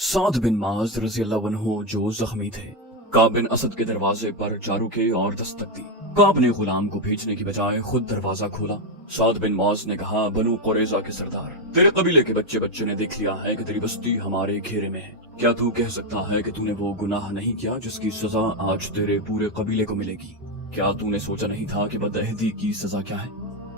साद बिन माज रज़ी अल्लाह अन्हु जो जख्मी थे, काब बिन असद के दरवाजे पर जा रुके और दस्तक दी। काब ने गुलाम को भेजने की बजाय खुद दरवाजा खोला। साद बिन माज ने कहा, बनु कुरैज़ा के सरदार, तेरे कबीले के बच्चे बच्चे ने देख लिया है कि तेरी बस्ती हमारे घेरे में है। क्या तू कह सकता है कि तूने वो गुनाह नहीं किया जिसकी सजा आज तेरे पूरे कबीले को मिलेगी? क्या तूने सोचा नहीं था कि बदअहदी की सजा क्या है?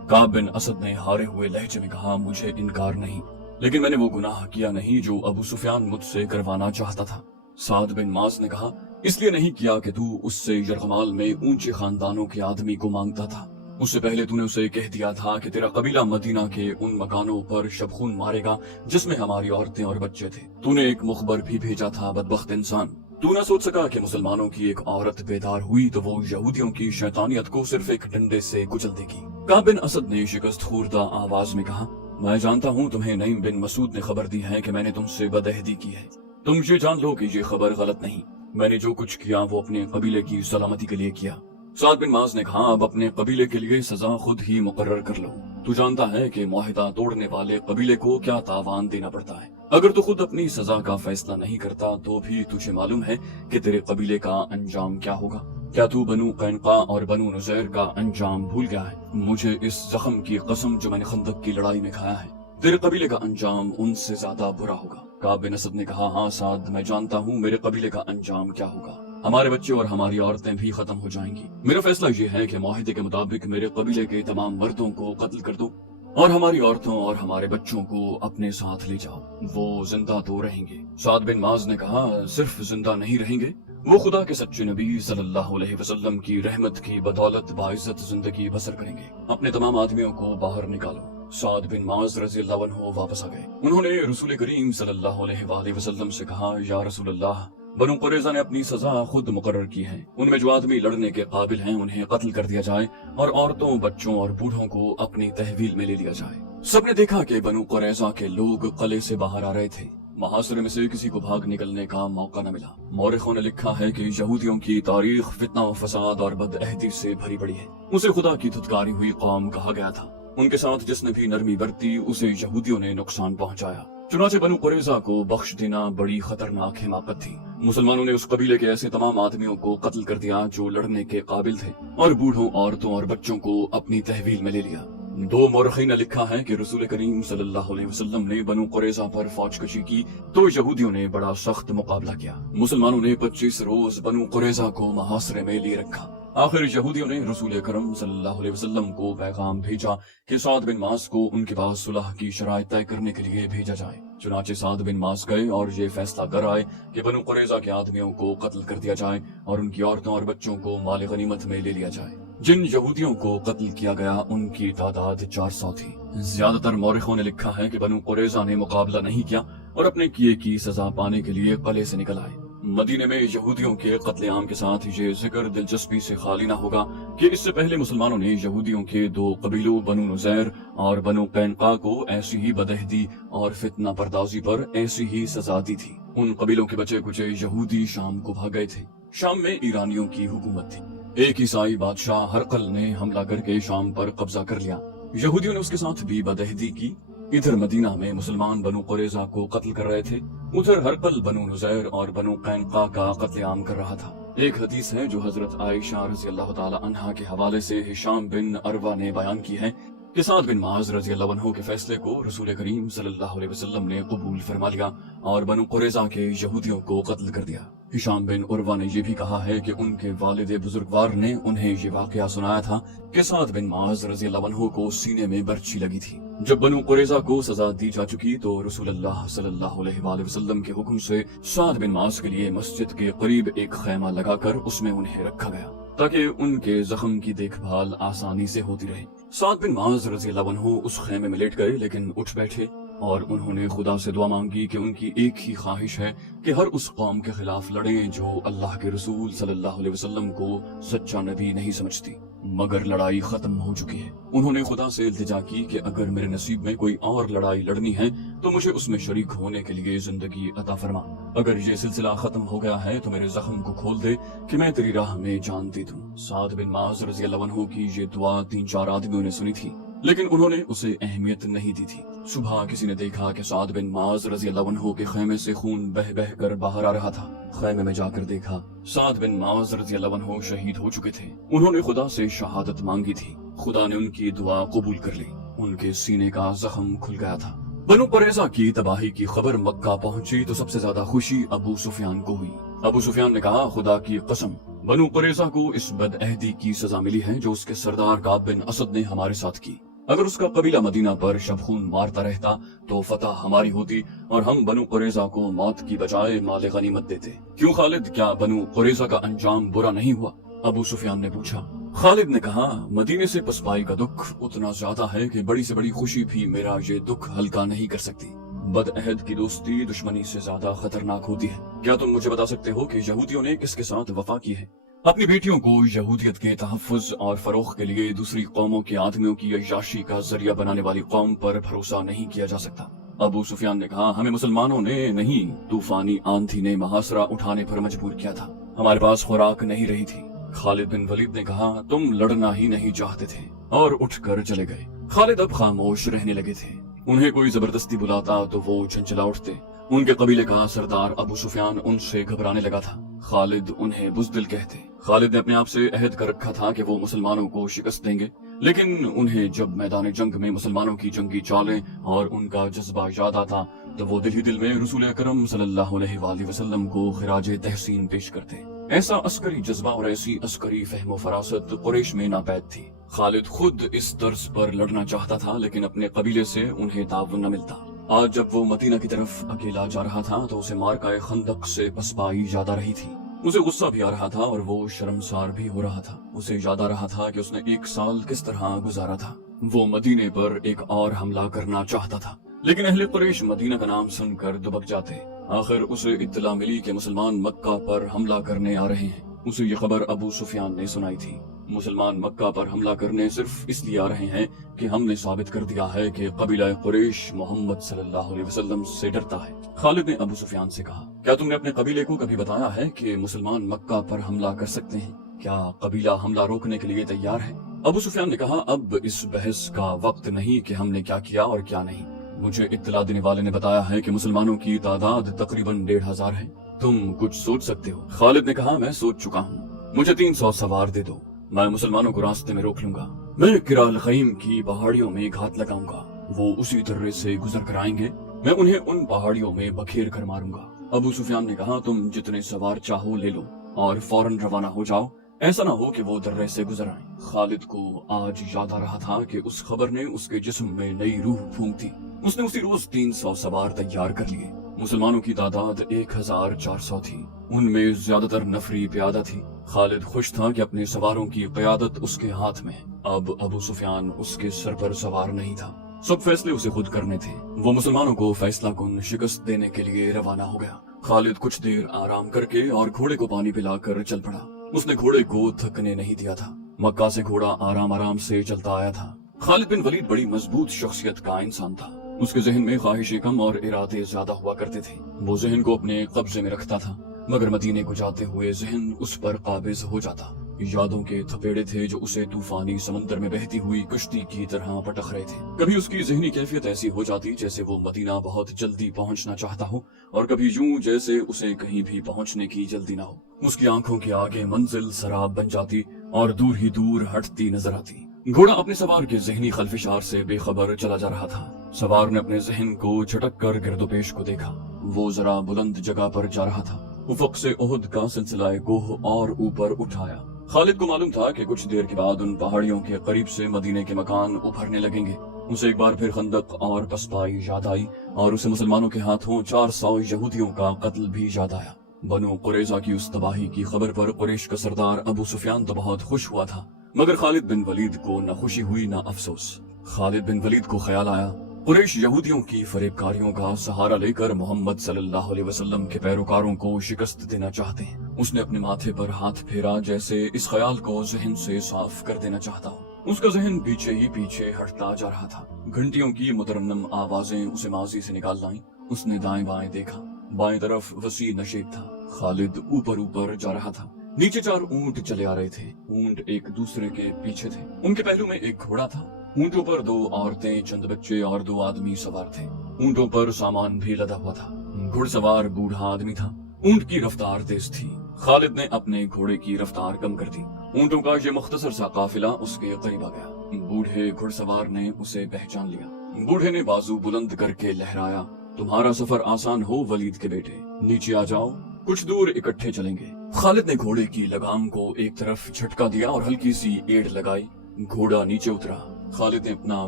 काब बिन असद ने हारे हुए लहजे में कहा, मुझे इनकार नहीं, लेकिन मैंने वो गुनाह किया नहीं जो अबू सुफियान मुझसे करवाना चाहता था। साद बिन माज ने कहा, इसलिए नहीं किया कि तू उससे यरगमाल में ऊंचे खानदानों के आदमी को मांगता था। उससे पहले तूने उसे कह दिया था कि तेरा कबीला मदीना के उन मकानों पर शबखून मारेगा जिसमें हमारी औरतें और बच्चे थे। तूने एक मुखबर भी भेजा था, बदबख्त इंसान। तू न सोच सका कि मुसलमानों की एक औरत बेदार हुई तो वो यहूदियों की शैतानियत को सिर्फ एक डंडे से कुचल देगी। काब बिन असद ने शिकस्त खूरदा आवाज में कहा, मैं जानता हूँ तुम्हें नईम बिन मसूद ने खबर दी है कि मैंने तुमसे बदअहदी की है। तुम ये जान लो कि ये खबर गलत नहीं। मैंने जो कुछ किया वो अपने कबीले की सलामती के लिए किया। साद बिन माज ने कहा, अब अपने कबीले के लिए सजा खुद ही मुकर्रर कर लो। तू जानता है कि मुआहिदा तोड़ने वाले कबीले को क्या तावान देना पड़ता है। अगर तू खुद अपनी सजा का फैसला नहीं करता तो भी तुझे मालूम है कि तेरे कबीले का अंजाम क्या होगा। क्या तू बनु कैनका और बनु नुज़ैर का अंजाम भूल गया है? मुझे इस जख्म की कसम जो मैंने खंदक की लड़ाई में खाया है, तेरे कबीले का अंजाम उनसे ज्यादा बुरा होगा। काब बिन असद ने कहा, हाँ साद, मैं जानता हूँ मेरे कबीले का अंजाम क्या होगा। हमारे बच्चे और हमारी औरतें भी खत्म हो जाएंगी। मेरा फैसला ये है कि मुआहिदे के मुताबिक मेरे कबीले के तमाम मर्दों को कत्ल कर दो और हमारी औरतों और हमारे बच्चों को अपने साथ ले जाओ। वो जिंदा तो रहेंगे। साद बिन माज ने कहा, सिर्फ जिंदा नहीं रहेंगे, वो खुदा के सच्चे नबी सल्लल्लाहु अलैहि वसल्लम की रहमत की बदौलत बाइज्जत जिंदगी बसर करेंगे। अपने तमाम आदमियों को बाहर निकालो। साद बिन माज रज़ी अल्लाह अन्हु वापस आ गए। उन्होंने रसूल करीम सल्लल्लाहु अलैहि वसल्लम से कहा, या रसूल अल्लाह, बनु कुरैज़ा ने अपनी सजा खुद मुकर्रर की है। उनमें जो आदमी लड़ने के काबिल हैं उन्हें कत्ल कर दिया जाए और औरतों, बच्चों और बूढ़ों को अपनी तहवील में ले लिया जाए। सबने देखा कि बनु कुरैज़ा के लोग किले से बाहर आ रहे थे। महासरे में से किसी को भाग निकलने का मौका न मिला। मौरखों ने लिखा है कि यहूदियों की तारीख फितना, फसाद और बदअहदी से भरी पड़ी है। उसे खुदा की धुतकारी हुई कौम कहा गया था। उनके साथ जिसने भी नरमी बरती उसे यहूदियों ने नुकसान पहुंचाया। चुनाचे बनु कुरैज़ा को बख्श देना बड़ी खतरनाक हिमाकत थी। मुसलमानों ने उस कबीले के ऐसे तमाम आदमियों को कत्ल कर दिया जो लड़ने के काबिल थे और बूढ़ों, औरतों और बच्चों को अपनी तहवील में ले लिया। दो मौरखीन ने लिखा है कि रसूल करीम सल्लल्लाहु अलैहि वसल्लम ने बनु कुरैज़ा पर फौज कशी की तो यहूदियों ने बड़ा सख्त मुकाबला किया। मुसलमानों ने 25 रोज बनु कुरैज़ा को महासरे में लिए रखा। आखिर यहूदियों ने रसूल करम सल्लल्लाहु अलैहि वसल्लम को पैगाम भेजा कि साद बिन मास को उनके पास सुलह की शराइत तय करने के लिए भेजा जाए। चुनाचे साद बिन मास गए और ये फैसला कर आए कि बनु कुरैज़ा के आदमियों को कत्ल कर दिया जाए और उनकी औरतों और बच्चों को माल गनीमत में ले लिया जाए। जिन यहूदियों को कत्ल किया गया उनकी तादाद 400 थी। ज्यादातर मौरखों ने लिखा है कि बनु कुरैज़ा ने मुकाबला नहीं किया और अपने किए की सजा पाने के लिए किले से निकल आए। मदीने में यहूदियों के कत्लेआम के साथ ये जिक्र दिलचस्पी से खाली न होगा कि इससे पहले मुसलमानों ने यहूदियों के दो कबीलों बनु नुज़ैर और बनु कैनका को ऐसी ही बदअहदी और फितना परदाजी पर ऐसी ही सजा दी थी। उन कबीलों के बचे कुचे यहूदी शाम को भाग गए थे। शाम में ईरानियों की हुकूमत थी। एक ईसाई बादशाह हरकल ने हमला करके शाम पर कब्जा कर लिया। यहूदियों ने उसके साथ भी बदअहदी की। इधर मदीना में मुसलमान बनु कुरैज़ा को कत्ल कर रहे थे, उधर हरकल बनु नुज़ैर और बनु कैनका का कत्लेआम कर रहा था। एक हदीस है जो हजरत आयशा रज़ी अल्लाह ताला अन्हा के हवाले से हिशाम बिन अरवा ने बयान की है कि साद बिन माज रज़ी अल्लाह अन्हु के फैसले को रसूल करीम सल्लल्लाहु अलैहि वसल्लम ने कबूल फरमा लिया और बनु कुरैज़ा के यहूदियों को कत्ल कर दिया। हिशाम बिन उरवा ने यह भी कहा है कि उनके वालिद बुजुर्गवार ने उन्हें ये वाकया सुनाया था कि साद बिन माज रज़ी अल्लाह अन्हु को सीने में बर्छी लगी थी। जब बनु कुरैज़ा को सजा दी जा चुकी तो रसूल अल्लाह सल्लल्लाहु अलैहि वसल्लम के हुक्म से साद बिन माज के लिए मस्जिद के करीब एक खैमा लगाकर उसमें उन्हें रखा गया ताकि उनके जख्म की देखभाल आसानी से होती रहे। साद बिन माज रज़ी अल्लाह अन्हु उस खैमे में लेट गए लेकिन उठ बैठे और उन्होंने खुदा से दुआ मांगी कि उनकी एक ही ख्वाहिश है कि हर उस कौम के खिलाफ लड़ें जो अल्लाह के रसूल सल्लल्लाहु अलैहि वसल्लम को सच्चा नबी नहीं समझती। मगर लड़ाई खत्म हो चुकी है। उन्होंने खुदा से इल्तिजा की कि अगर मेरे नसीब में कोई और लड़ाई लड़नी है तो मुझे उसमें शरीक होने के लिए जिंदगी अता फरमा। अगर ये सिलसिला खत्म हो गया है तो मेरे जख्म को खोल दे कि मैं तेरी राह में जान दे दूं। साद बिन माज रज़ी अल्लाह अन्हु की ये दुआ 3-4 आदमियों ने सुनी थी लेकिन उन्होंने उसे अहमियत नहीं दी थी। صبح کسی نے دیکھا کہ سعد بن معاذ رضی اللہ عنہ کے خیمے سے خون بہ بہ کر باہر آ رہا تھا۔ خیمے میں جا کر دیکھا سعد بن معاذ رضی اللہ عنہ شہید ہو چکے تھے۔ انہوں نے خدا سے شہادت مانگی تھی، خدا نے ان کی دعا قبول کر لی، ان کے سینے کا زخم کھل گیا تھا۔ بنو قریظہ کی تباہی کی خبر مکہ پہنچی تو سب سے زیادہ خوشی ابو سفیان کو ہوئی۔ ابو سفیان نے کہا، خدا کی قسم، بنو قریظہ کو اس بد عہدی کی سزا ملی ہے جو اس کے سردار کعب بن اسد نے ہمارے ساتھ کی۔ اگر اس کا قبیلہ مدینہ پر شب خون مارتا رہتا تو فتح ہماری ہوتی اور ہم بنو قریظہ کو موت کی بجائے مال غنیمت دیتے۔ کیوں خالد، کیا بنو قریظہ کا انجام برا نہیں ہوا؟ ابو سفیان نے پوچھا۔ خالد نے کہا، مدینے سے پسپائی کا دکھ اتنا زیادہ ہے کہ بڑی سے بڑی خوشی بھی میرا یہ دکھ ہلکا نہیں کر سکتی۔ بد عہد کی دوستی دشمنی سے زیادہ خطرناک ہوتی ہے۔ کیا تم مجھے بتا سکتے ہو کہ یہودیوں نے کس کے ساتھ وفا کی ہے؟ اپنی بیٹیوں کو یہودیت کے تحفظ اور فروغ کے لیے دوسری قوموں کے آدمیوں کی عیاشی کا ذریعہ بنانے والی قوم پر بھروسہ نہیں کیا جا سکتا۔ ابو سفیان نے کہا، ہمیں مسلمانوں نے نہیں، طوفانی آندھی نے محاصرہ اٹھانے پر مجبور کیا تھا، ہمارے پاس خوراک نہیں رہی تھی۔ خالد بن ولید نے کہا، تم لڑنا ہی نہیں چاہتے تھے، اور اٹھ کر چلے گئے۔ خالد اب خاموش رہنے لگے تھے۔ انہیں کوئی زبردستی بلاتا تو وہ چنچلا اٹھتے۔ ان کے قبیلے کا سردار ابو سفیان ان سے گھبرانے لگا تھا۔ خالد انہیں بزدل کہتے۔ خالد نے اپنے آپ سے عہد کر رکھا تھا کہ وہ مسلمانوں کو شکست دیں گے، لیکن انہیں جب میدان جنگ میں مسلمانوں کی جنگی چالیں اور ان کا جذبہ یاد آتا تو وہ دل ہی دل میں رسول اکرم صلی اللہ علیہ وآلہ وسلم کو خراج تحسین پیش کرتے۔ ایسا عسکری جذبہ اور ایسی عسکری فہم و فراست قریش میں ناپید تھی۔ خالد خود اس طرز پر لڑنا چاہتا تھا، لیکن اپنے قبیلے سے انہیں تعاون نہ ملتا۔ آج جب وہ مدینہ کی طرف اکیلا جا رہا تھا تو اسے مارکہ خندق سے پسپائی یاد آ رہی تھی۔ اسے غصہ بھی آ رہا تھا اور وہ شرمسار بھی ہو رہا تھا۔ اسے یاد آ رہا تھا کہ اس نے 1 سال کس طرح گزارا تھا۔ وہ مدینے پر ایک اور حملہ کرنا چاہتا تھا، لیکن اہل قریش مدینہ کا نام سن کر دبک جاتے۔ آخر اسے اطلاع ملی کہ مسلمان مکہ پر حملہ کرنے آ رہے ہیں۔ اسے یہ خبر ابو سفیان نے سنائی تھی۔ مسلمان مکہ پر حملہ کرنے صرف اس لیے آ رہے ہیں کہ ہم نے ثابت کر دیا ہے کہ قبیلہ قریش محمد صلی اللہ علیہ وسلم سے ڈرتا ہے۔ خالد نے ابو سفیان سے کہا، کیا تم نے اپنے قبیلے کو کبھی بتایا ہے کہ مسلمان مکہ پر حملہ کر سکتے ہیں؟ کیا قبیلہ حملہ روکنے کے لیے تیار ہے؟ ابو سفیان نے کہا، اب اس بحث کا وقت نہیں کہ ہم نے کیا کیا اور کیا نہیں۔ مجھے اطلاع دینے والے نے بتایا ہے کہ مسلمانوں کی تعداد تقریباً 1500 ہے۔ تم کچھ سوچ سکتے ہو؟ خالد نے کہا، میں سوچ چکا ہوں۔ مجھے 300 سوار دے دو، میں مسلمانوں کو راستے میں روک لوں گا۔ میں کرال خیم کی پہاڑیوں میں گھات لگاؤں گا، وہ اسی درے سے گزر کر آئیں گے، میں انہیں ان پہاڑیوں میں بکھیر کر ماروں گا۔ ابو سفیان نے کہا، تم جتنے سوار چاہو لے لو اور فوراً روانہ ہو جاؤ، ایسا نہ ہو کہ وہ درے سے گزر آئیں۔ خالد کو آج یاد آ رہا تھا کہ اس خبر نے اس کے جسم میں نئی روح پھونک دی۔ اس نے اسی روز 300 سوار تیار کر لیے۔ مسلمانوں کی تعداد 1400 تھی، ان میں زیادہ تر نفری پیادہ تھی۔ خالد خوش تھا کہ اپنے سواروں کی قیادت اس کے ہاتھ میں۔ اب ابو سفیان اس کے سر پر سوار نہیں تھا، سب فیصلے اسے خود کرنے تھے۔ وہ مسلمانوں کو فیصلہ کن شکست دینے کے لیے روانہ ہو گیا۔ خالد کچھ دیر آرام کر کے اور گھوڑے کو پانی پلا کر چل پڑا۔ اس نے گھوڑے کو تھکنے نہیں دیا تھا۔ مکہ سے گھوڑا آرام آرام سے چلتا آیا تھا۔ خالد بن ولید بڑی مضبوط شخصیت کا انسان تھا۔ اس کے ذہن میں خواہشیں کم اور ارادے زیادہ ہوا کرتے تھے۔ وہ ذہن کو اپنے قبضے میں رکھتا تھا، مگر مدینے کو جاتے ہوئے ذہن اس پر قابض ہو جاتا۔ یادوں کے تھپیڑے تھے جو اسے طوفانی سمندر میں بہتی ہوئی کشتی کی طرح پٹخ رہے تھے۔ کبھی اس کی ذہنی کیفیت ایسی ہو جاتی جیسے وہ مدینہ بہت جلدی پہنچنا چاہتا ہو، اور کبھی یوں جیسے اسے کہیں بھی پہنچنے کی جلدی نہ ہو۔ اس کی آنکھوں کے آگے منزل سراب بن جاتی اور دور ہی دور ہٹتی نظر آتی۔ گھوڑا اپنے سوار کے ذہنی خلفشار سے بے خبر چلا جا رہا تھا۔ سوار نے اپنے ذہن کو جھٹک کر گرد و پیش کو دیکھا۔ وہ ذرا بلند جگہ پر جا رہا تھا۔ افق سے احد کا سلسلہ گوہ اور اوپر اٹھایا۔ خالد کو معلوم تھا کہ کچھ دیر کے بعد ان پہاڑیوں کے قریب سے مدینے کے مکان ابھرنے لگیں گے۔ اسے ایک بار پھر خندق اور پسپائی یاد آئی، اور اسے مسلمانوں کے ہاتھوں 400 یہودیوں کا قتل بھی یاد آیا۔ بنو قریظہ کی اس تباہی کی خبر پر قریش کا سردار ابو سفیان تو بہت خوش ہوا تھا، مگر خالد بن ولید کو نہ خوشی ہوئی نہ افسوس۔ خالد بن ولید کو خیال آیا، قریش یہودیوں کی فریب کاریوں کا سہارا لے کر محمد صلی اللہ علیہ وسلم کے پیروکاروں کو شکست دینا چاہتے ہیں۔ اس نے اپنے ماتھے پر ہاتھ پھیرا جیسے اس خیال کو ذہن سے صاف کر دینا چاہتا ہوں۔ اس کا ذہن پیچھے ہی پیچھے ہٹتا جا رہا تھا۔ گھنٹیوں کی مترنم آوازیں اسے ماضی سے نکال لائیں۔ اس نے دائیں بائیں دیکھا، بائیں طرف وسیع نشیب تھا۔ خالد اوپر جا رہا تھا۔ نیچے 4 اونٹ چلے آ رہے تھے۔ اونٹ ایک دوسرے کے پیچھے تھے۔ ان کے پہلو میں ایک گھوڑا تھا۔ ऊंटों पर 2 औरतें, चंद बच्चे और 2 आदमी सवार थे। ऊंटों पर सामान भी लदा हुआ था। घुड़सवार बूढ़ा आदमी था। ऊंट की रफ्तार तेज थी। खालिद ने अपने घोड़े की रफ्तार कम कर दी। ऊंटों का ये मुख्तसर सा काफिला उसके करीब आ गया। बूढ़े घुड़सवार ने उसे पहचान लिया। बूढ़े ने बाजू बुलंद करके लहराया, तुम्हारा सफर आसान हो वलीद के बेटे, नीचे आ जाओ, कुछ दूर इकट्ठे चलेंगे। खालिद ने घोड़े की लगाम को एक तरफ झटका दिया और हल्की सी एड़ लगाई। घोड़ा नीचे उतरा। खालिद ने अपना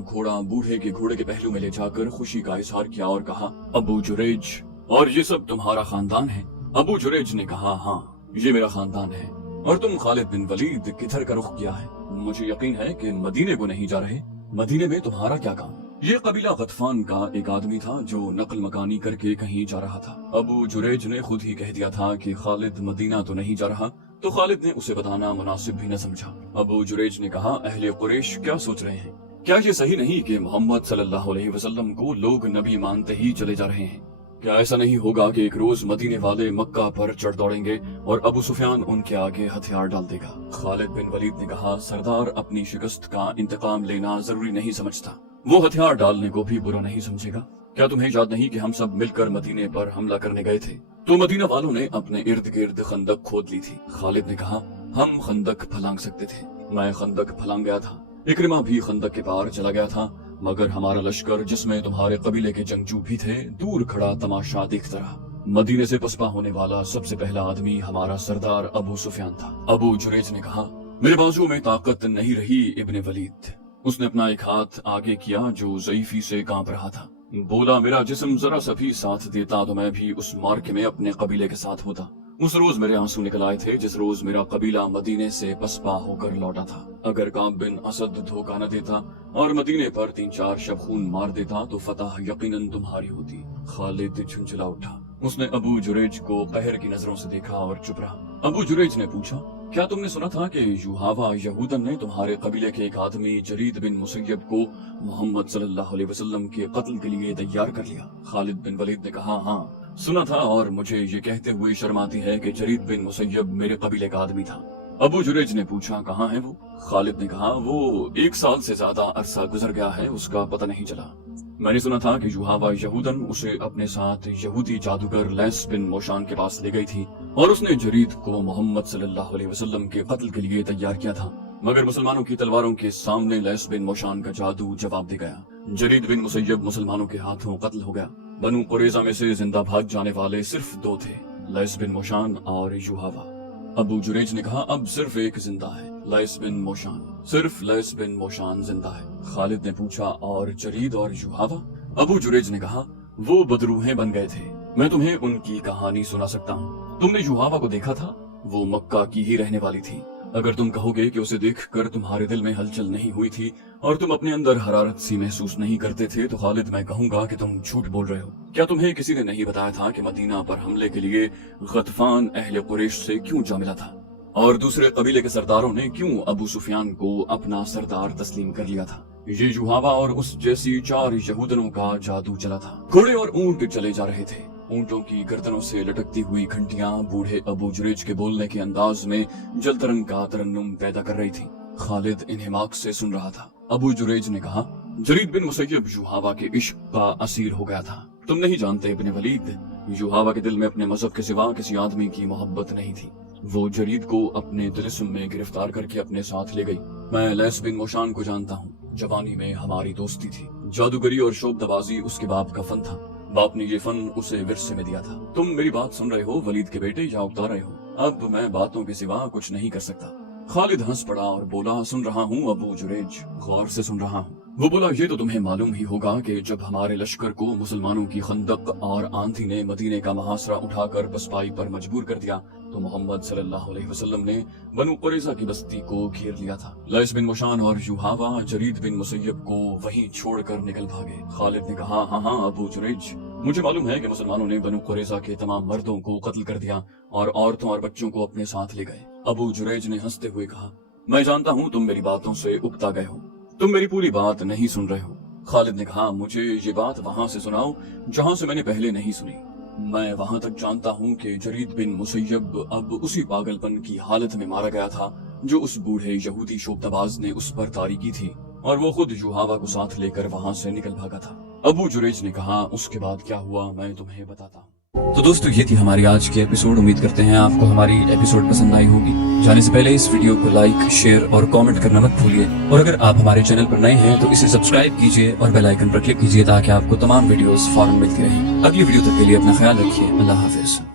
घोड़ा बूढ़े के घोड़े के पहलू में ले जाकर खुशी का इजहार किया और कहा, अबू जुरैज, और ये सब तुम्हारा खानदान है? अबू जुरैज ने कहा, हाँ, ये मेरा खानदान है। और तुम खालिद बिन वलीद किधर का रुख किया है? मुझे यकीन है कि मदीने को नहीं जा रहे। मदीने में तुम्हारा क्या काम? ये कबीला गतफान का एक आदमी था जो नकल मकानी करके कहीं जा रहा था। अबू जुरैज ने खुद ही कह दिया था कि खालिद मदीना तो नहीं जा रहा, तो खालिद ने उसे बताना मुनासिब भी न समझा। अबू जुरैज ने कहा, अहले कुरैश क्या सोच रहे हैं? क्या ये सही नहीं कि मोहम्मद सल्लल्लाहु अलैहि वसल्लम को लोग नबी मानते ही चले जा रहे हैं? क्या ऐसा नहीं होगा कि एक रोज मदीने वाले मक्का पर चढ़ दौड़ेंगे और अबू सुफियान उनके आगे हथियार डाल देगा? खालिद बिन वलीद ने कहा, सरदार अपनी शिकस्त का इंतकाम लेना जरूरी नहीं समझता, वो हथियार डालने को भी बुरा नहीं समझेगा। क्या तुम्हें याद नहीं कि हम सब मिलकर मदीने पर हमला करने गए थे? तो मदीना वालों ने अपने इर्द गिर्द खंदक खोद ली थी। खालिद ने कहा, हम खंदक फलांग सकते थे, मैं खंदक फलांग गया था, इकरिमा भी खंदक के पार चला गया था, मगर हमारा लश्कर जिसमें तुम्हारे कबीले के जंगजू भी थे दूर खड़ा तमाशा देखता रहा। मदीने से पसपा होने वाला सबसे पहला आदमी हमारा सरदार अबू सुफियान था। अबू जुरैज ने कहा, मेरे बाजू में ताकत नहीं रही इब्ने वलीद। उसने अपना एक हाथ आगे किया जो ज़ईफी से कांप रहा था। बोला, मेरा जिस्म जरा सा भी साथ देता तो मैं भी उस मार्के में अपने कबीले के साथ होता। उस रोज मेरे आंसू निकल आए थे जिस रोज मेरा कबीला मदीने से पसपा होकर लौटा था। अगर काब बिन असद धोखा न देता और मदीने पर 3-4 शब खून मार देता तो फतह यकीनन तुम्हारी होती। खालिद झुंझला उठा। उसने अबू जुरैज को कहर की नजरों से देखा और चुप रहा। अबू जुरैज ने पूछा, क्या तुमने सुना था कि युहावा यहूदन ने तुम्हारे कबीले के एक आदमी जरीद बिन मुसय्यब को मोहम्मद सल्लल्लाहु अलैहि वसल्लम के कत्ल के लिए तैयार कर लिया? खालिद बिन वलीद ने कहा, हाँ, सुना था, और मुझे ये कहते हुए शर्म आती है कि जरीद बिन मुसय्यब मेरे कबीले का आदमी था। अबू जुरैज ने पूछा, कहाँ है वो? खालिद ने कहा, वो 1 साल से ज्यादा अरसा गुजर गया है, उसका पता नहीं चला। मैंने सुना था कि युहावा यहूदन उसे अपने साथ यहूदी जादूगर लैस बिन मोशान के पास ले गई थी और उसने जरीद को मोहम्मद सल्लल्लाहु अलैहि वसल्लम के कत्ल के लिए तैयार किया था, मगर मुसलमानों की तलवारों के सामने लैस बिन मोशान का जादू जवाब दे गया। जरीद बिन मुसय्यब मुसलमानों के हाथों कत्ल हो गया। बनु कुरैज़ा में से जिंदा भाग जाने वाले सिर्फ 2 थे, लैस बिन मोशान और युहावा। अबू जुरैज ने कहा, अब सिर्फ एक जिंदा है, लैस बिन मोशान। सिर्फ लैस बिन मोशान जिंदा है। खालिद ने पूछा, और जरीद और युहावा? अबू जुरैज ने कहा, वो बदरूहें बन गए थे, मैं तुम्हें उनकी कहानी सुना सकता हूँ। तुमने युहावा को देखा था? वो मक्का की ही रहने वाली थी। अगर तुम कहोगे कि उसे देखकर तुम्हारे दिल में हलचल नहीं हुई थी और तुम अपने अंदर हरारत सी महसूस नहीं करते थे, तो खालिद मैं कहूंगा कि तुम झूठ बोल रहे हो। क्या तुम्हें किसी ने नहीं बताया था कि मदीना पर हमले के लिए गतफान अहले कुरैश से क्यों जा मिला था और दूसरे कबीले के सरदारों ने क्यों अबू सुफियान को अपना सरदार तस्लीम कर लिया था? ये युहावा और उस जैसी 4 यहूदनों का जादू चला था। घोड़े और ऊंट चले जा रहे थे। ऊंटों की गर्दनों से लटकती हुई घंटियां बूढ़े अबू जुरैज के बोलने के अंदाज में जलतरंग का तरन्नुम पैदा कर रही थी। खालिद इन्हिमाक से सुन रहा था। अबू जुरैज ने कहा, जरीद बिन मुसय्यब युहावा के इश्क का असीर हो गया था। तुम नहीं जानते इब्ने वलीद, युहावा के दिल में अपने मजहब के सिवा किसी आदमी की मोहब्बत नहीं थी। वो जरीद को अपने तिलिस्म में गिरफ्तार करके अपने साथ ले गई। मैं लैस बिन मोशान को जानता हूँ। जवानी में हमारी दोस्ती थी। जादूगरी और शोबदबाजी उसके बाप का फन था। बाप ने ये फन उसे विरसे में दिया था। तुम मेरी बात सुन रहे हो वलीद के बेटे, या उकता रहे हो? अब मैं बातों के सिवा कुछ नहीं कर सकता। खालिद हंस पड़ा और बोला, सुन रहा हूँ अबू जुरैज, गौर से सुन रहा हूँ। वो बोला, ये तो तुम्हें मालूम ही होगा कि जब हमारे लश्कर को मुसलमानों की खंदक और आंधी ने मदीने का महासरा उठाकर पसपाई पर मजबूर कर दिया, तो मोहम्मद सल्लल्लाहु अलैहि वसल्लम ने बनु कुरैज़ा की बस्ती को घेर लिया था। लैस बिन मोशान और युहावा जरीद बिन मुसय्यब को वहीं छोड़कर निकल भागे। खालिद ने कहा, हाँ हाँ अबू जुरैज, मुझे मालूम है कि मुसलमानों ने बनु कुरैज़ा के तमाम मर्दों को कत्ल कर दिया और औरतों और बच्चों को अपने साथ ले गए। अबू जुरैज ने हंसते हुए कहा, मैं जानता हूँ तुम मेरी बातों से उकता गए हो, तुम मेरी पूरी बात नहीं सुन रहे हो। खालिद ने कहा, मुझे ये बात वहां से सुनाओ जहां से मैंने पहले नहीं सुनी। मैं वहां तक जानता हूँ कि जरीद बिन मुसय्यब अब उसी पागलपन की हालत में मारा गया था जो उस बूढ़े यहूदी शोबतबाज ने उस पर तारी की थी, اور وہ خود جوہاوا کو ساتھ لے کر وہاں سے نکل بھاگا تھا۔ ابو جریج نے کہا اس کے بعد کیا ہوا میں تمہیں بتاتا ہوں۔ تو دوستو یہ تھی ہماری آج کی ایپیسوڈ، امید کرتے ہیں آپ کو ہماری ایپیسوڈ پسند آئی ہوگی۔ جانے سے پہلے اس ویڈیو کو لائک، شیئر اور کامنٹ کرنا مت بھولیے، اور اگر آپ ہمارے چینل پر نئے ہیں تو اسے سبسکرائب کیجیے اور بیل آئیکن پر کلک کیجیے تاکہ آپ کو تمام ویڈیوز فوراً ملتی رہیں۔ اگلی ویڈیو تک کے لیے اپنا خیال رکھیے، اللہ حافظ۔